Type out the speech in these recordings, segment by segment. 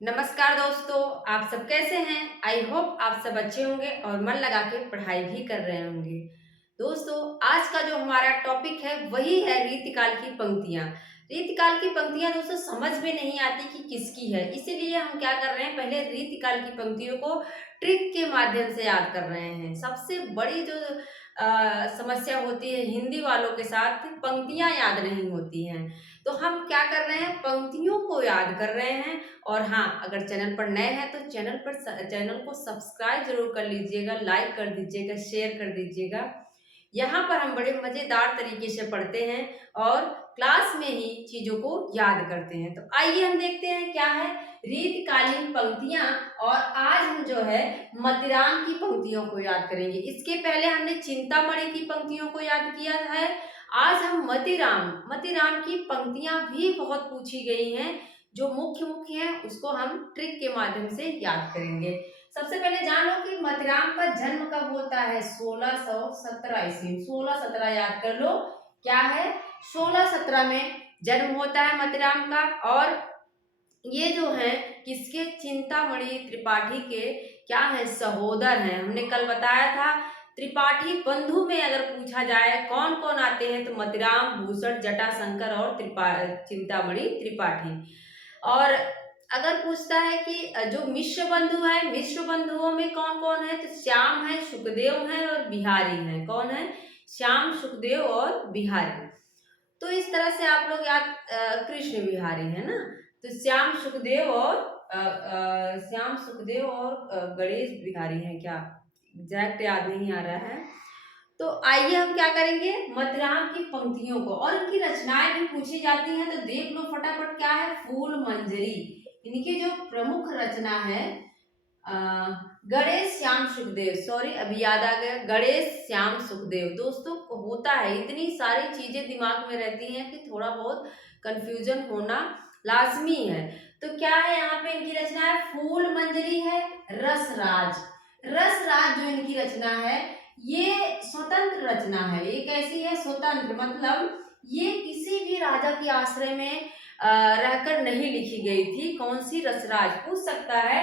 नमस्कार दोस्तों, आप सब कैसे हैं? आई होप आप सब अच्छे होंगे और मन लगा के पढ़ाई भी कर रहे होंगे। दोस्तों, आज का जो हमारा टॉपिक है वही है रीतिकाल की पंक्तियाँ। रीतिकाल की पंक्तियाँ दोस्तों समझ में नहीं आती कि किसकी है, इसीलिए हम क्या कर रहे हैं, पहले रीतिकाल की पंक्तियों को ट्रिक के माध्यम से याद कर रहे हैं। सबसे बड़ी जो समस्या होती है हिंदी वालों के साथ, पंक्तियाँ याद नहीं होती हैं। तो हम क्या कर रहे हैं, पंक्तियों को याद कर रहे हैं। और हाँ, अगर चैनल पर नए हैं तो चैनल को सब्सक्राइब जरूर कर लीजिएगा, लाइक कर दीजिएगा, शेयर कर दीजिएगा। यहाँ पर हम बड़े मज़ेदार तरीके से पढ़ते हैं और क्लास में ही चीज़ों को याद करते हैं। तो आइए हम देखते हैं क्या है रीतिकालीन पंक्तियाँ। और आज हम जो है मतिराम की पंक्तियों को याद करेंगे। इसके पहले हमने चिंतामणि की पंक्तियों को याद किया है। आज हम मतिराम की पंक्तियाँ भी बहुत पूछी गई हैं। जो मुख्य मुख्य है उसको हम ट्रिक के माध्यम से याद करेंगे। सबसे पहले जान लो कि मतिराम का जन्म कब होता है। 1617 ईस्वी। 1617 याद कर लो, क्या है 1617 में जन्म होता है मतिराम का। और ये जो है किसके, चिंतामणि त्रिपाठी के क्या है, सहोदर हैं। हमने कल बताया था त्रिपाठी बंधु में अगर पूछा जाए कौन कौन आते हैं तो मतिराम, भूषण, जटाशंकर और चिंतामणि त्रिपाठी। और अगर पूछता है कि जो मिश्र बंधु है, मिश्र बंधुओं में कौन कौन है तो श्याम है, सुखदेव है और बिहारी है। कौन है, श्याम, सुखदेव और बिहारी। तो इस तरह से आप लोग याद, कृष्ण बिहारी है ना। तो श्याम सुखदेव और गणेश बिहारी है क्या, एग्जैक्ट याद नहीं आ रहा है। तो आइए हम क्या करेंगे, मतिराम की पंक्तियों को और इनकी रचनाएं भी पूछी जाती हैं तो देख लो फटाफट। क्या है, फूल मंजरी। इनकी जो प्रमुख रचना है अ, गणेश श्याम सुखदेव, सॉरी अभी याद आ गया, गणेश श्याम सुखदेव। दोस्तों होता है, इतनी सारी चीजें दिमाग में रहती हैं कि थोड़ा बहुत कंफ्यूजन होना लाजमी है। तो क्या है यहाँ पे इनकी रचना है, फूल मंजरी है, रसराज। रसराज जो इनकी रचना है ये स्वतंत्र रचना है। ये कैसी है, स्वतंत्र, मतलब ये किसी भी राजा के आश्रय में रहकर नहीं लिखी गई थी। कौन सी, रसराज। पूछ सकता है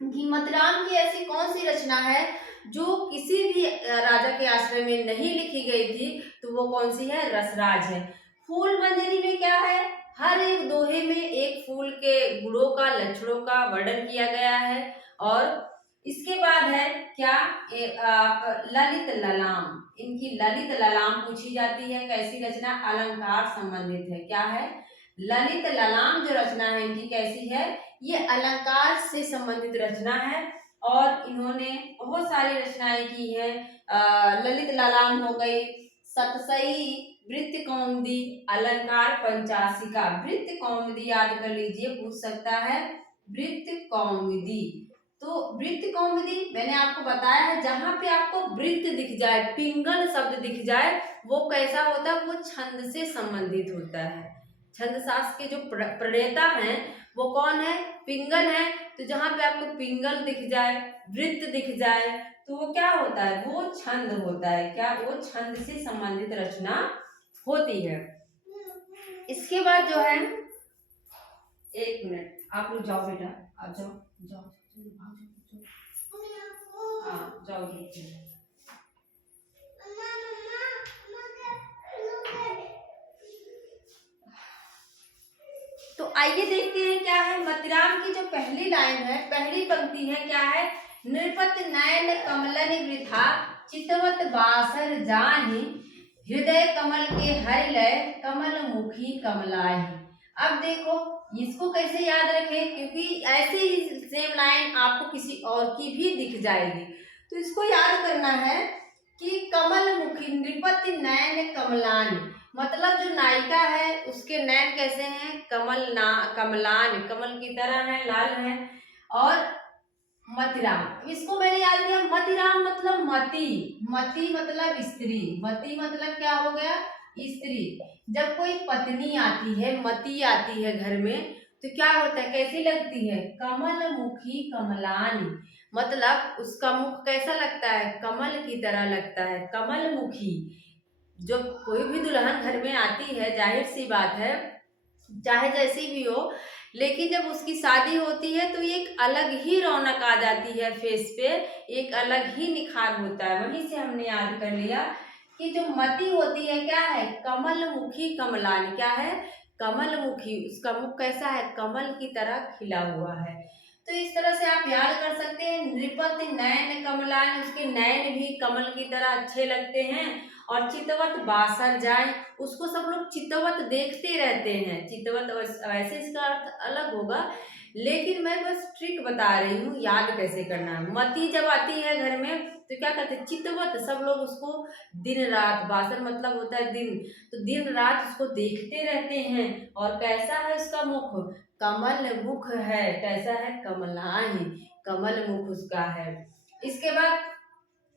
कि मतिराम की ऐसी कौन सी रचना है जो किसी भी राजा के आश्रय में नहीं लिखी गई थी, तो वो कौन सी है, रसराज है। फूल मंजरी में क्या है, हर एक दोहे में एक फूल के गुणों का, लक्षणों का वर्णन किया गया है। और इसके बाद है क्या, ललित ललाम। इनकी ललित ललाम पूछी जाती है, कैसी रचना, अलंकार संबंधित है। क्या है, ललित ललाम जो रचना है इनकी कैसी है, ये अलंकार से संबंधित रचना है। और इन्होंने बहुत सारी रचनाएं की हैं। ललित ललाम हो गई, सतसई, वृत्त कौमुदी, अलंकार पंचाशिका। वृत्त कौमुदी याद कर लीजिए, पूछ सकता है वृत्त कौमुदी। तो वृत्त कौमुदी मैंने आपको बताया है, जहां पे आपको वृत्त दिख जाए, पिंगल शब्द दिख जाए, वो कैसा होता है, वो छंद से संबंधित होता है। छंद शास्त्र के जो प्रणेता हैं वो कौन है, पिंगल है। तो जहां पे आपको पिंगल दिख जाए, वृत्त दिख जाए, तो वो क्या होता है, वो छंद होता है। क्या, वो छंद से संबंधित रचना होती है। इसके बाद जो है, एक मिनट आप लोग जाओ बेटा, आप जाओ, जाओ जाओ, हाँ जाओ देखिए। तो आइए देखते हैं क्या है, मतिराम की जो पहली लाइन है, पहली पंक्ति है, क्या है, नृपत नयन कमलन वृथा, चितवत बासर जाहि, हृदय कमल के हरि लय, कमल मुखी कमलाहि। अब देखो इसको कैसे याद रखें, क्योंकि ऐसे ही सेम लाइन आपको किसी और की भी दिख जाएगी। तो इसको याद करना है कि कमल मुखी, नृपति नयन कमलान, मतलब जो नायिका है उसके नैन कैसे हैं, कमलान, कमल की तरह है, लाल है। और मतिराम, इसको मैंने याद किया, मतिराम मतलब मति, मति मतलब स्त्री, मति मतलब क्या हो गया, स्त्री। जब कोई पत्नी आती है, मति आती है घर में, तो क्या होता है, कैसी लगती है, कमल मुखी कमलानी, मतलब उसका मुख कैसा लगता है, कमल की तरह लगता है, कमल मुखी। जो कोई भी दुल्हन घर में आती है, जाहिर सी बात है, चाहे जैसी भी हो, लेकिन जब उसकी शादी होती है तो एक अलग ही रौनक आ जाती है फेस पे, एक अलग ही निखार होता है। वहीं से हमने याद कर लिया कि जो मति होती है क्या है, कमल मुखी कमलानी, क्या है, कमल मुखी, उसका मुख कैसा है, कमल की तरह खिला हुआ है। तो इस तरह से आप याद कर सकते हैं, नृपति नयन कमलान, उसके नयन भी कमल की तरह अच्छे लगते हैं। और चितवत बासर जाए, उसको सब लोग चितवत देखते रहते हैं। चितवत वैसे इसका अर्थ अलग होगा, लेकिन मैं बस ट्रिक बता रही हूँ याद कैसे करना है। मती जब आती है घर में तो क्या कहते हैं, चितवत, सब लोग उसको दिन रात, बासर मतलब होता है दिन, तो दिन रात उसको देखते रहते हैं। और कैसा है उसका मुख, कमल मुख है, कैसा है, कमलाही, कमल मुख उसका है। इसके बाद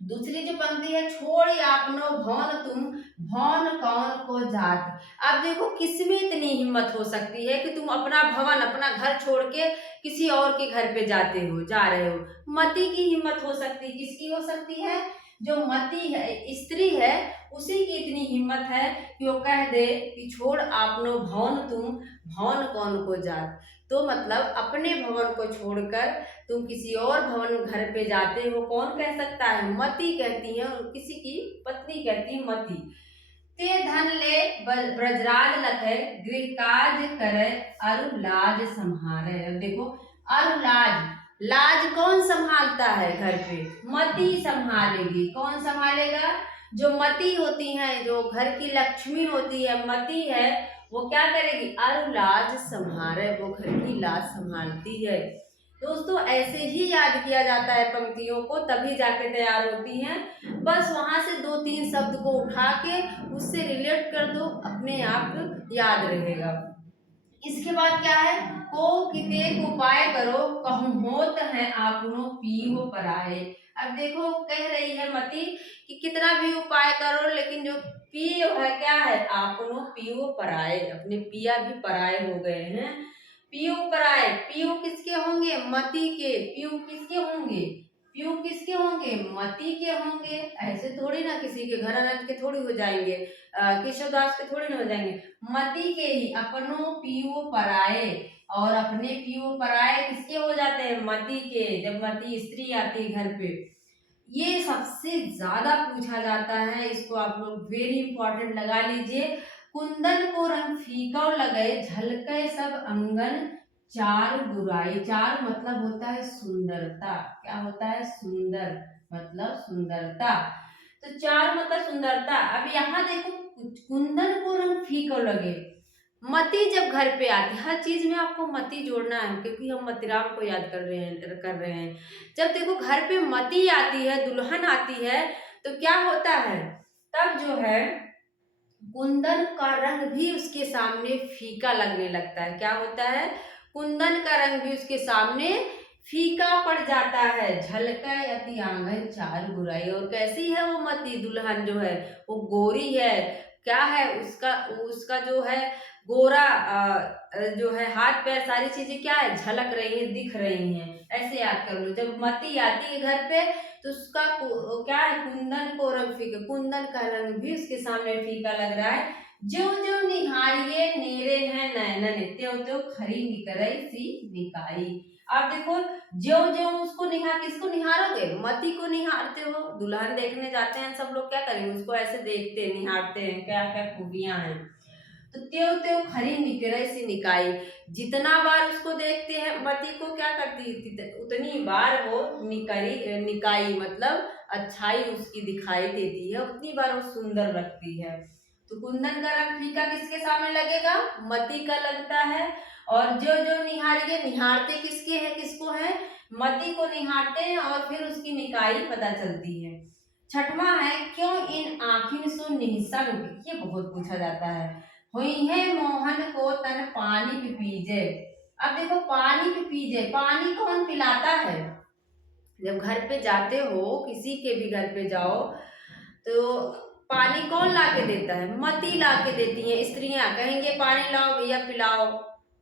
दूसरी जो पंक्ति है, छोड़ आपनो भौन तुम, भौन कौन को जात। अब देखो किसमें इतनी हिम्मत हो सकती है कि तुम अपना भवन, अपना घर छोड़ के किसी और के घर पे जाते हो, जा रहे हो। मती की हिम्मत हो सकती, किसकी हो सकती है, जो मती है, स्त्री है, उसी की इतनी हिम्मत है कि वो कह दे कि छोड़ आपनो भवन तुम, भवन कौन को जात। तो मतलब अपने भवन को छोड़कर तुम किसी और भवन घर पे जाते हो, कौन कह सकता है, मती कहती है, और किसी की पत्नी कहती है मती। ते धन ले ब्रजराज लखे, गृह काज करे, अरु लाज संहारे। अब देखो, अरु लाज, लाज कौन संभालता है घर पे, मती संभालेगी। कौन संभालेगा, जो मती होती है, जो घर की लक्ष्मी होती है, मती है, वो क्या करेगी, अरु लाज संहारे, वो घर की लाज संभालती है। दोस्तों ऐसे ही याद किया जाता है पंक्तियों को, तभी जाके तैयार होती हैं। बस वहां से 2-3 शब्द को उठा के उससे रिलेट कर दो, अपने आप याद रहेगा। इसके बाद क्या है, को कितेक उपाय करो, कहूँ होत है आपनो पीहो पराए। अब देखो कह रही है मती कि कितना भी उपाय करो, लेकिन जो पियो है क्या है, आपनो पीहो पराए, अपने पिया भी पराए हो गए हैं। पीयू पराए, पीयू किसके होंगे, मती के। पीयू किसके होंगे, पीयू किसके होंगे, मती के होंगे। ऐसे थोड़ी ना किसी के घर अनंत के थोड़ी हो जाएंगे, केशवदास के थोड़ी ना हो जाएंगे, मती के ही। अपनो पीयू पराए, और अपने पीयू पराए किसके हो जाते हैं, मती के, जब मती स्त्री आती है घर पे। ये सबसे ज्यादा पूछा जाता है, इसको आप लोग वेरी इंपॉर्टेंट लगा लीजिए। कुंदन को रंग फीका लगे, झलके सब अंगन, चार बुराई। चार मतलब होता है सुंदरता, क्या होता है, सुंदर, मतलब सुंदरता। तो चार मतलब सुंदरता। अब यहाँ देखो, कुंदन को रंग फीका लगे, मती जब घर पे आती, हर चीज में आपको मती जोड़ना है, क्योंकि हम मतीराम को याद कर रहे हैं। जब देखो घर पे मती आती है, दुल्हन आती है, तो क्या होता है, तब जो है कुंदन का रंग भी उसके सामने फीका लगने लगता है। क्या होता है, कुंदन का रंग भी उसके सामने फीका पड़ जाता है। झलका अति आंगन चार बुराई। और कैसी है वो मती दुल्हन जो है, वो गोरी है, क्या है उसका, उसका जो है गोरा जो है हाथ पैर सारी चीजें क्या है, झलक रही है, दिख रही हैं। ऐसे याद कर लो, जब मती आती है घर पे तो उसका क्या है, कुंदन को रंग फीका, कुंदन का रंग भी उसके सामने फीका लग रहा है। जो जो निहारिये नेरे हैं नैनन, त्यों त्यों खरी निकरई सी निकाई। आप देखो, ज्यो ज्यो उसको निहार, किसको निहारोगे, मती को निहारते हो। दुल्हन देखने जाते हैं सब लोग, क्या करेंगे, उसको ऐसे देखते हैं, निहारते हैं, क्या क्या खूबियां हैं। तो त्यों त्यों खरी निकरई सी निकाई, जितना बार उसको देखते हैं मती को, क्या करती उतनी बार वो निकाई मतलब अच्छाई उसकी दिखाई देती है, उतनी बार वो सुंदर लगती है। तो कुंदन का रंग फीका किसके सामने लगेगा, मती का लगता है। और जो जो निहारेंगे, निहारते किसके हैं, किसको है, मती को निहारते हैं, और फिर उसकी निकाई पता चलती है। छठवां है, क्यों इन आँखिन सो निहसंग, ये बहुत पूछा जाता है। हुई है मोहन को तन पानी पीजे। अब देखो, पानी पीजे, पानी कौन पिलाता है, जब घर पे जाते हो, किसी के भी घर पे जाओ, तो पानी कौन ला के देता है, मती ला के देती है। स्त्रियां कहेंगे पानी लाओ भैया, पिलाओ,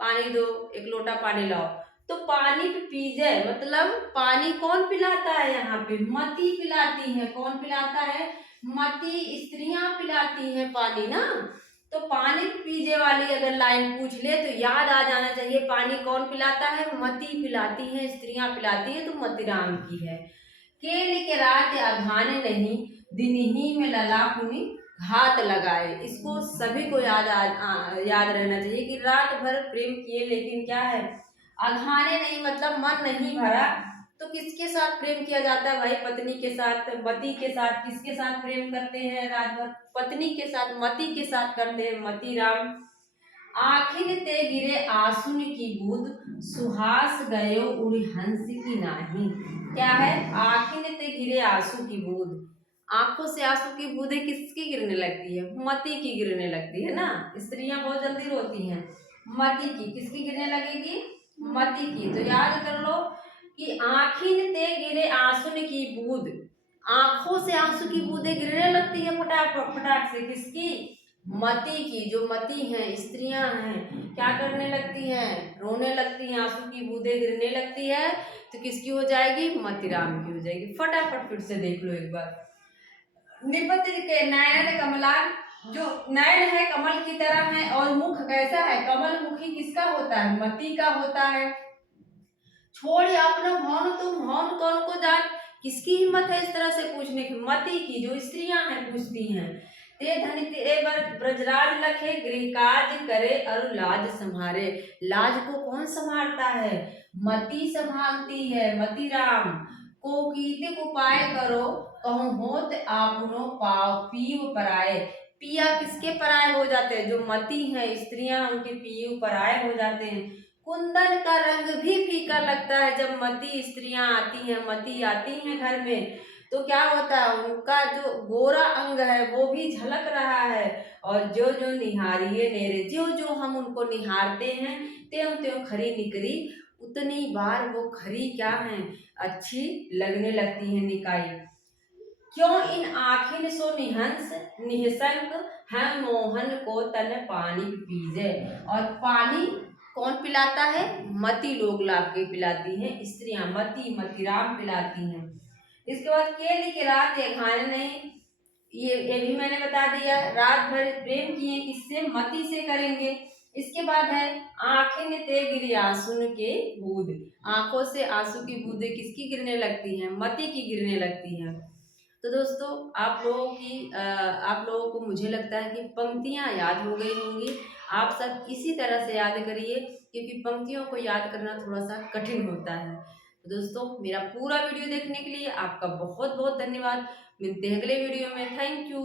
पानी दो, एक लोटा पानी लाओ। तो पानी पीजे मतलब पानी कौन पिलाता है, यहाँ पे मती पिलाती है। कौन पिलाता है, मती, स्त्रियां पिलाती हैं पानी ना। तो पानी पीजे वाली अगर लाइन पूछ ले तो याद आ जाना चाहिए, पानी कौन पिलाता है? मती पिलाती है, स्त्रियां पिलाती है, तो मतीराम की है। केल के रात अघाने नहीं, दिन ही में लला पुनि घात लगाए। इसको सभी को याद रहना चाहिए कि रात भर प्रेम किए लेकिन क्या है, अघाने नहीं मतलब मन नहीं भरा। तो किसके साथ प्रेम किया जाता है भाई? पत्नी के साथ, मती के साथ। किसके साथ प्रेम करते हैं रात भर? पत्नी के साथ, मती के साथ करते हैं, मती राम। आखिन ते गिरे आसुन की बूंद, सुहास गयो उड़ी हंस की नाही। क्या है? आखिन ते गिरे आंसू की बूंद, आंखों से आंसू की बूंदें किसकी गिरने लगती है? मती की गिरने लगती है ना। स्त्रियां बहुत जल्दी रोती हैं, मती की। किसकी गिरने लगेगी? मती की। तो याद कर लो कि आखिन ते गिरे आंसू की बूंद, आंखों से आंसू की बूंदें गिरने लगती है फटाक फटाक से। किसकी? मती की। जो मती हैं, स्त्रियां हैं, क्या करने लगती हैं? रोने लगती हैं, आंसू की बूंदें गिरने लगती है। तो किसकी हो जाएगी? मतीराम की हो जाएगी। फटाफट फिर से देख लो एक बार। निपति के नयन कमलान, जो नयन है कमल की तरह है और मुख कैसा है? कमल मुखी किसका होता है? मती का होता है। छोड़ अपना भौन तुम भौन कौन को जान, किसकी हिम्मत है इस तरह से पूछने की? मती की। जो स्त्रियां हैं पूछती हैं। ते धनि ते ब्रजराज लखे, गृह काज करे और लाज संभारे। लाज को कौन संभालता है? मती संभालती है, मती राम। को कीतिक उपाय करो, कहूँ होत आपनो पाव पीव पराए। पिया किसके पराए हो जाते हैं? जो मती हैं स्त्रियां, उनके पीयू पराए हो जाते हैं। कुंदन का रंग भी फीका लगता है जब मती स्त्रियां आती हैं, मती आती हैं घर में। तो क्या होता है? उनका जो गोरा अंग है वो भी झलक रहा है। और जो जो निहारिये नेरे, जो जो हम उनको निहारते हैं, त्यों त्यों खरी निकरी, उतनी बार वो खरी क्या है? अच्छी लगने लगती है निकाई। क्यों इन आखिन सो निहंस, निहसंक है मोहन को तन पानी पीजे। और पानी कौन पिलाता है? मती लोग ला के पिलाती हैं, स्त्रियां, मती मतीराम पिलाती हैं। इसके बाद केली के रात ये खाने नहीं, ये भी मैंने बता दिया। रात भर प्रेम किए किससे? मती से करेंगे। इसके बाद है आंखें ते गिरी आंसू के बूंद, आंखों से आंसू की बूंदें किसकी गिरने लगती हैं? मती की गिरने लगती हैं। तो दोस्तों आप लोगों को मुझे लगता है कि पंक्तियाँ याद हो गई होंगी। आप सब इसी तरह से याद करिए, क्योंकि पंक्तियों को याद करना थोड़ा सा कठिन होता है। तो दोस्तों, मेरा पूरा वीडियो देखने के लिए आपका बहुत बहुत धन्यवाद। मिलते हैं अगले वीडियो में। Thank you.